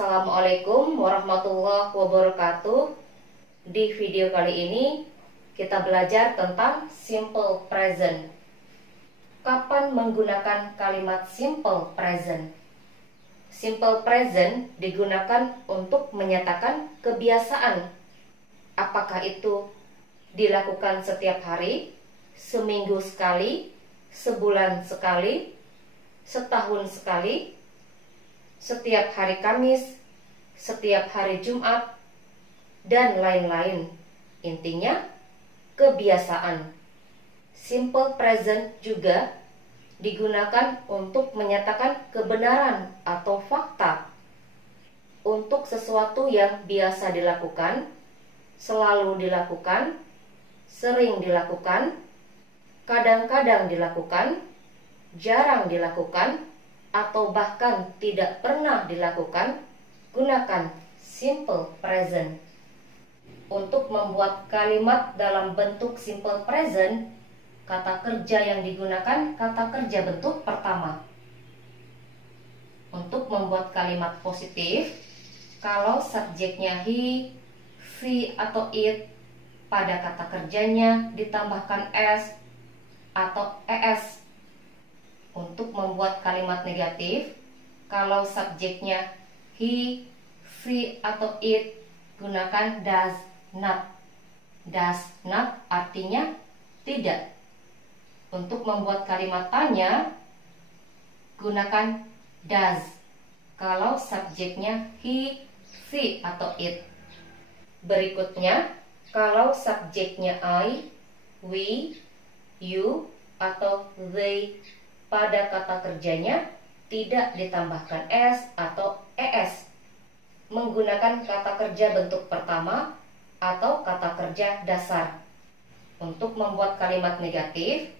Assalamualaikum warahmatullahi wabarakatuh. Di video kali ini kita belajar tentang simple present. Kapan menggunakan kalimat simple present? Simple present digunakan untuk menyatakan kebiasaan. Apakah itu dilakukan setiap hari, seminggu sekali, sebulan sekali, setahun sekali, setiap hari Kamis, setiap hari Jumat, dan lain-lain. Intinya, kebiasaan. Simple present juga digunakan untuk menyatakan kebenaran atau fakta. Untuk sesuatu yang biasa dilakukan, selalu dilakukan, sering dilakukan, kadang-kadang dilakukan, jarang dilakukan, atau bahkan tidak pernah dilakukan, gunakan simple present. Untuk membuat kalimat dalam bentuk simple present, kata kerja yang digunakan kata kerja bentuk pertama. Untuk membuat kalimat positif, kalau subjeknya he, she, atau it, pada kata kerjanya ditambahkan s atau es. Untuk membuat kalimat negatif, kalau subjeknya he, she, atau it, gunakan does not. Does not artinya tidak. Untuk membuat kalimat tanya, gunakan does. Kalau subjeknya he, she, atau it. Berikutnya, kalau subjeknya I, we, you, atau they, pada kata kerjanya tidak ditambahkan s atau es. Menggunakan kata kerja bentuk pertama atau kata kerja dasar. Untuk membuat kalimat negatif,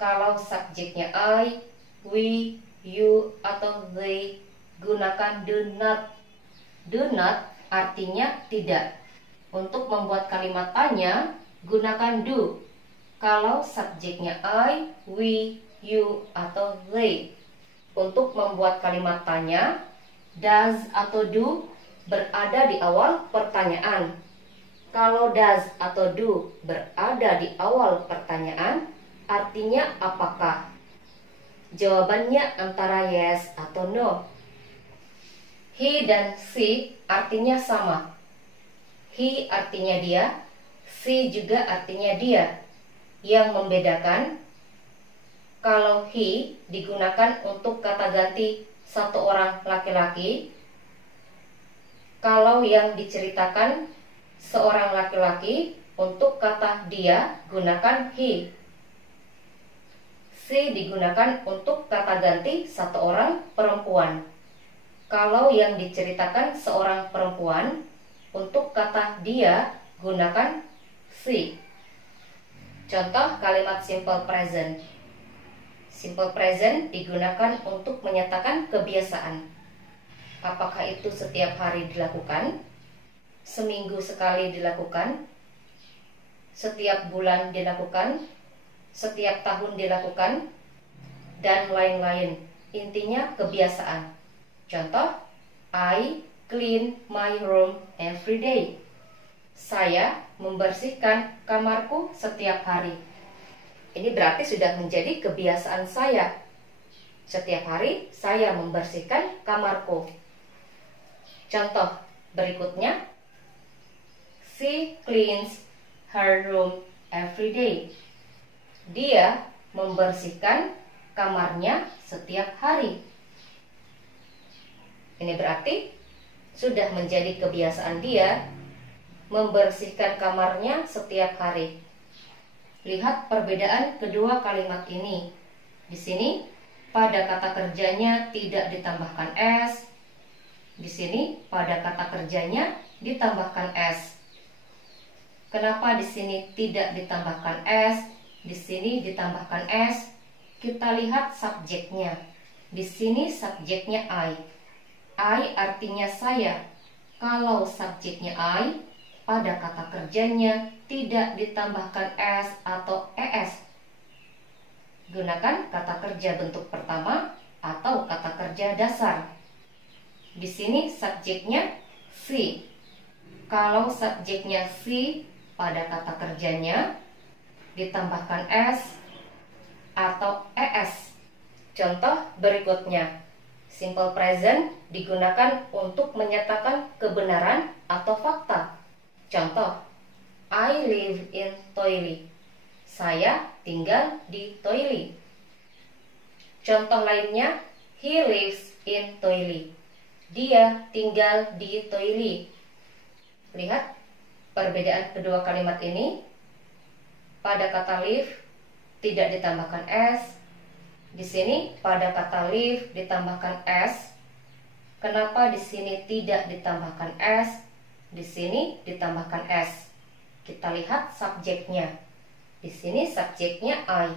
kalau subjeknya I, we, you, atau they, gunakan do not. Do not artinya tidak. Untuk membuat kalimat tanya, gunakan do. Kalau subjeknya I, we, you, atau they. Untuk membuat kalimat tanya, does atau do berada di awal pertanyaan. Kalau does atau do berada di awal pertanyaan, artinya apakah? Jawabannya antara yes atau no. He dan she artinya sama. He artinya dia, she juga artinya dia. Yang membedakan, kalau he digunakan untuk kata ganti satu orang laki-laki. Kalau yang diceritakan seorang laki-laki, untuk kata dia gunakan he. She digunakan untuk kata ganti satu orang perempuan. Kalau yang diceritakan seorang perempuan, untuk kata dia gunakan she. Contoh kalimat simple present. Simple present digunakan untuk menyatakan kebiasaan. Apakah itu setiap hari dilakukan, seminggu sekali dilakukan, setiap bulan dilakukan, setiap tahun dilakukan, dan lain-lain. Intinya kebiasaan. Contoh, I clean my room every day. Saya membersihkan kamarku setiap hari. Ini berarti sudah menjadi kebiasaan saya. Setiap hari saya membersihkan kamarku. Contoh berikutnya, she cleans her room every day. Dia membersihkan kamarnya setiap hari. Ini berarti sudah menjadi kebiasaan dia membersihkan kamarnya setiap hari. Lihat perbedaan kedua kalimat ini. Di sini pada kata kerjanya tidak ditambahkan s. Di sini pada kata kerjanya ditambahkan s. Kenapa di sini tidak ditambahkan s? Di sini ditambahkan s. Kita lihat subjeknya. Di sini subjeknya I. I artinya saya. Kalau subjeknya I, pada kata kerjanya tidak ditambahkan s atau es. Gunakan kata kerja bentuk pertama atau kata kerja dasar. Di sini subjeknya she. Kalau subjeknya she pada kata kerjanya ditambahkan s atau es. Contoh berikutnya. Simple present digunakan untuk menyatakan kebenaran atau fakta. Contoh, I live in Toili. Saya tinggal di Toili. Contoh lainnya, he lives in Toili. Dia tinggal di Toili. Lihat perbedaan kedua kalimat ini. Pada kata live tidak ditambahkan s. Di sini pada kata live ditambahkan s. Kenapa di sini tidak ditambahkan s? Di sini ditambahkan s. Kita lihat subjeknya. Di sini subjeknya I.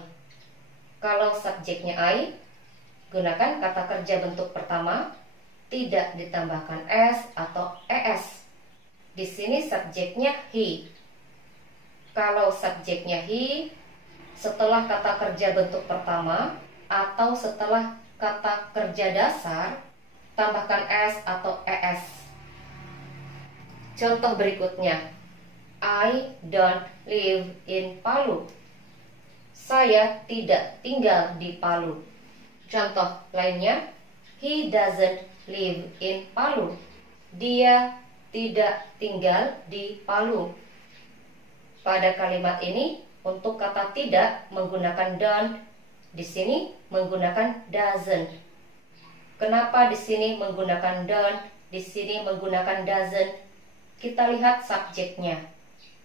Kalau subjeknya I, gunakan kata kerja bentuk pertama, tidak ditambahkan s atau es. Di sini subjeknya he. Kalau subjeknya he, setelah kata kerja bentuk pertama atau setelah kata kerja dasar, tambahkan s atau es. Contoh berikutnya, I don't live in Palu. Saya tidak tinggal di Palu. Contoh lainnya, he doesn't live in Palu. Dia tidak tinggal di Palu. Pada kalimat ini, untuk kata tidak menggunakan don't, di sini menggunakan doesn't. Kenapa di sini menggunakan don't, di sini menggunakan doesn't? Kita lihat subjeknya.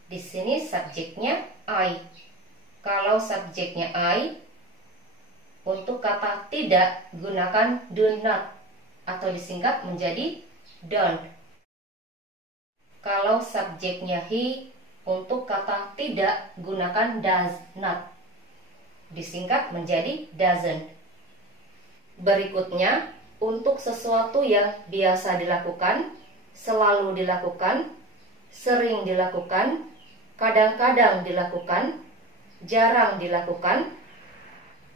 Di sini subjeknya I. Kalau subjeknya I, untuk kata tidak gunakan do not atau disingkat menjadi don't. Kalau subjeknya he, untuk kata tidak gunakan does not, disingkat menjadi doesn't. Berikutnya, untuk sesuatu yang biasa dilakukan, selalu dilakukan, sering dilakukan, kadang-kadang dilakukan, jarang dilakukan,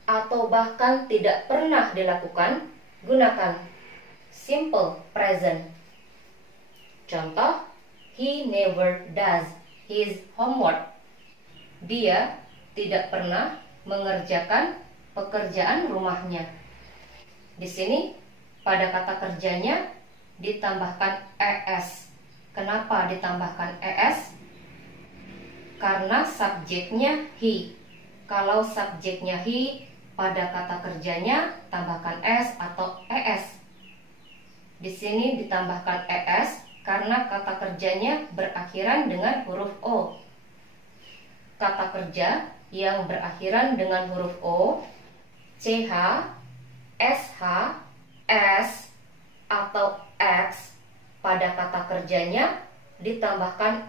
atau bahkan tidak pernah dilakukan, gunakan simple present. Contoh, he never does his homework. Dia tidak pernah mengerjakan pekerjaan rumahnya. Di sini pada kata kerjanya ditambahkan es. Kenapa ditambahkan es? Karena subjeknya he. Kalau subjeknya he, pada kata kerjanya tambahkan s atau es. Di sini ditambahkan es karena kata kerjanya berakhiran dengan huruf o. Kata kerja yang berakhiran dengan huruf o, ch, sh, s, atau x, pada kata kerjanya ditambahkan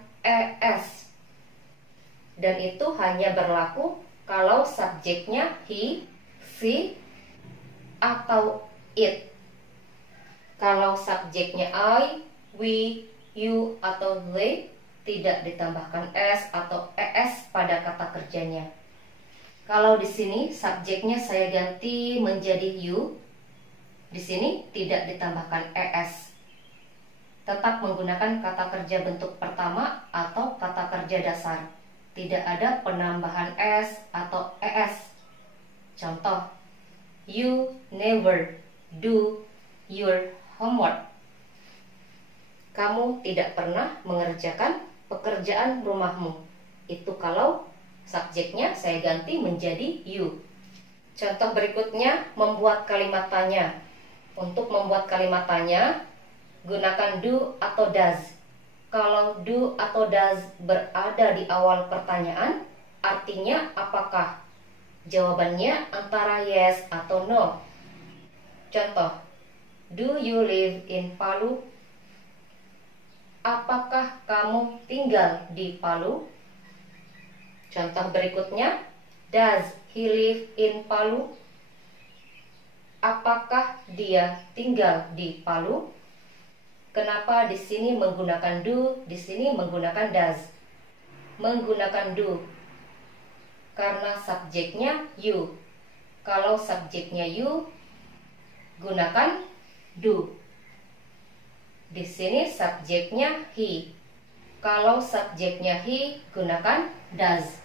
es. Dan itu hanya berlaku kalau subjeknya he, she, atau it. Kalau subjeknya I, we, you, atau they, tidak ditambahkan s atau es pada kata kerjanya. Kalau di sini subjeknya saya ganti menjadi you, di sini tidak ditambahkan es. Tetap menggunakan kata kerja bentuk pertama atau kata kerja dasar. Tidak ada penambahan s atau es. Contoh, you never do your homework. Kamu tidak pernah mengerjakan pekerjaan rumahmu. Itu kalau subjeknya saya ganti menjadi you. Contoh berikutnya, membuat kalimat tanya. Untuk membuat kalimat tanya, gunakan do atau does. Kalau do atau does berada di awal pertanyaan, artinya apakah? Jawabannya antara yes atau no. Contoh, do you live in Palu? Apakah kamu tinggal di Palu? Contoh berikutnya, does he live in Palu? Apakah dia tinggal di Palu? Kenapa di sini menggunakan do, di sini menggunakan does? Menggunakan do karena subjeknya you. Kalau subjeknya you, gunakan do. Di sini subjeknya he. Kalau subjeknya he, gunakan does.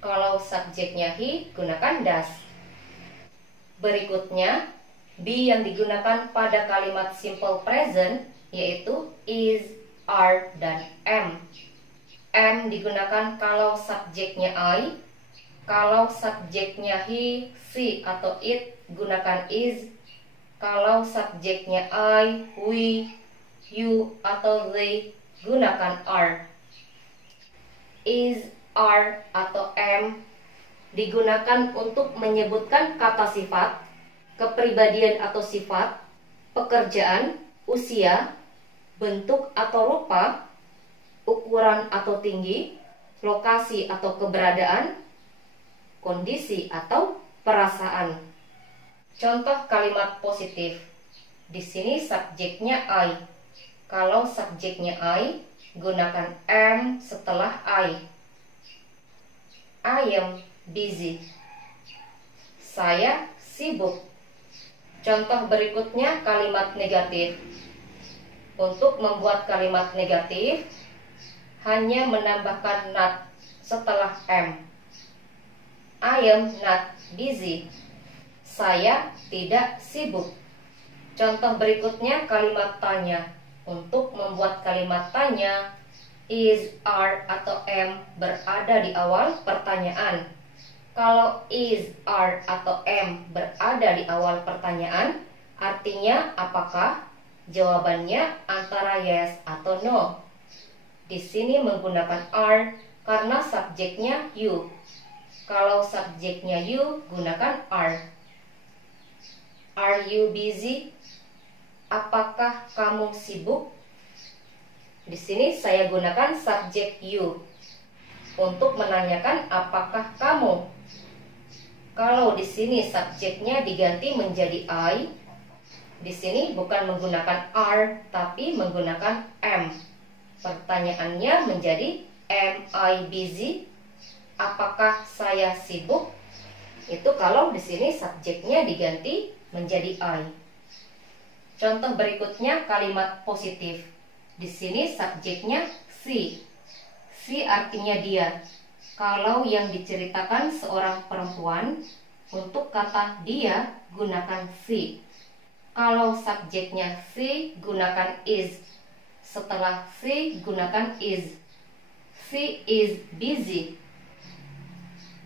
Kalau subjeknya he, gunakan does. Berikutnya, be yang digunakan pada kalimat simple present yaitu is, are, dan am. Am digunakan kalau subjeknya I. Kalau subjeknya he, she, atau it, gunakan is. Kalau subjeknya I, we, you, atau they, gunakan are. Is, are, atau am digunakan untuk menyebutkan kata sifat, kepribadian atau sifat, pekerjaan, usia, bentuk atau rupa, ukuran atau tinggi, lokasi atau keberadaan, kondisi atau perasaan. Contoh kalimat positif. Di sini subjeknya I. Kalau subjeknya I, gunakan am setelah I. I am busy. Saya sibuk. Contoh berikutnya kalimat negatif. Untuk membuat kalimat negatif, hanya menambahkan not setelah am. I am not busy. Saya tidak sibuk. Contoh berikutnya kalimat tanya. Untuk membuat kalimat tanya, is, are, atau am berada di awal pertanyaan. Kalau is, are, atau am berada di awal pertanyaan, artinya apakah? Jawabannya antara yes atau no. Di sini menggunakan are karena subjeknya you. Kalau subjeknya you, gunakan are. Are you busy? Apakah kamu sibuk? Di sini saya gunakan subjek you untuk menanyakan apakah kamu. Kalau di sini subjeknya diganti menjadi I, di sini bukan menggunakan are tapi menggunakan am. Pertanyaannya menjadi am I busy? Apakah saya sibuk? Itu kalau di sini subjeknya diganti menjadi I. Contoh berikutnya kalimat positif. Di sini subjeknya she. She artinya dia. Kalau yang diceritakan seorang perempuan, untuk kata dia gunakan she. Kalau subjeknya she, gunakan is. Setelah she, gunakan is. She is busy.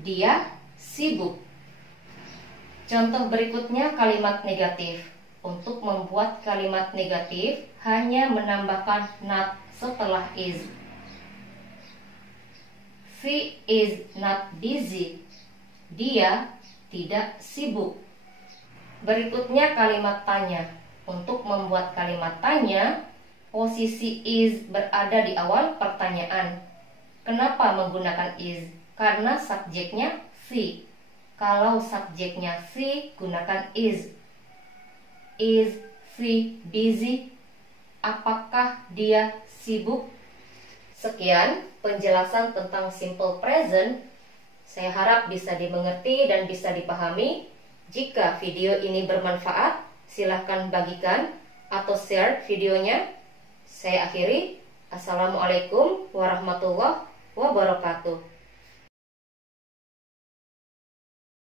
Dia sibuk. Contoh berikutnya kalimat negatif. Untuk membuat kalimat negatif, hanya menambahkan not setelah is. She is not busy. Dia tidak sibuk. Berikutnya kalimat tanya. Untuk membuat kalimat tanya, posisi is berada di awal pertanyaan. Kenapa menggunakan is? Karena subjeknya she. Kalau subjeknya she, gunakan is. Is she busy? Apakah dia sibuk? Sekian penjelasan tentang simple present. Saya harap bisa dimengerti dan bisa dipahami. Jika video ini bermanfaat, silahkan bagikan atau share videonya. Saya akhiri. Assalamualaikum warahmatullahi wabarakatuh.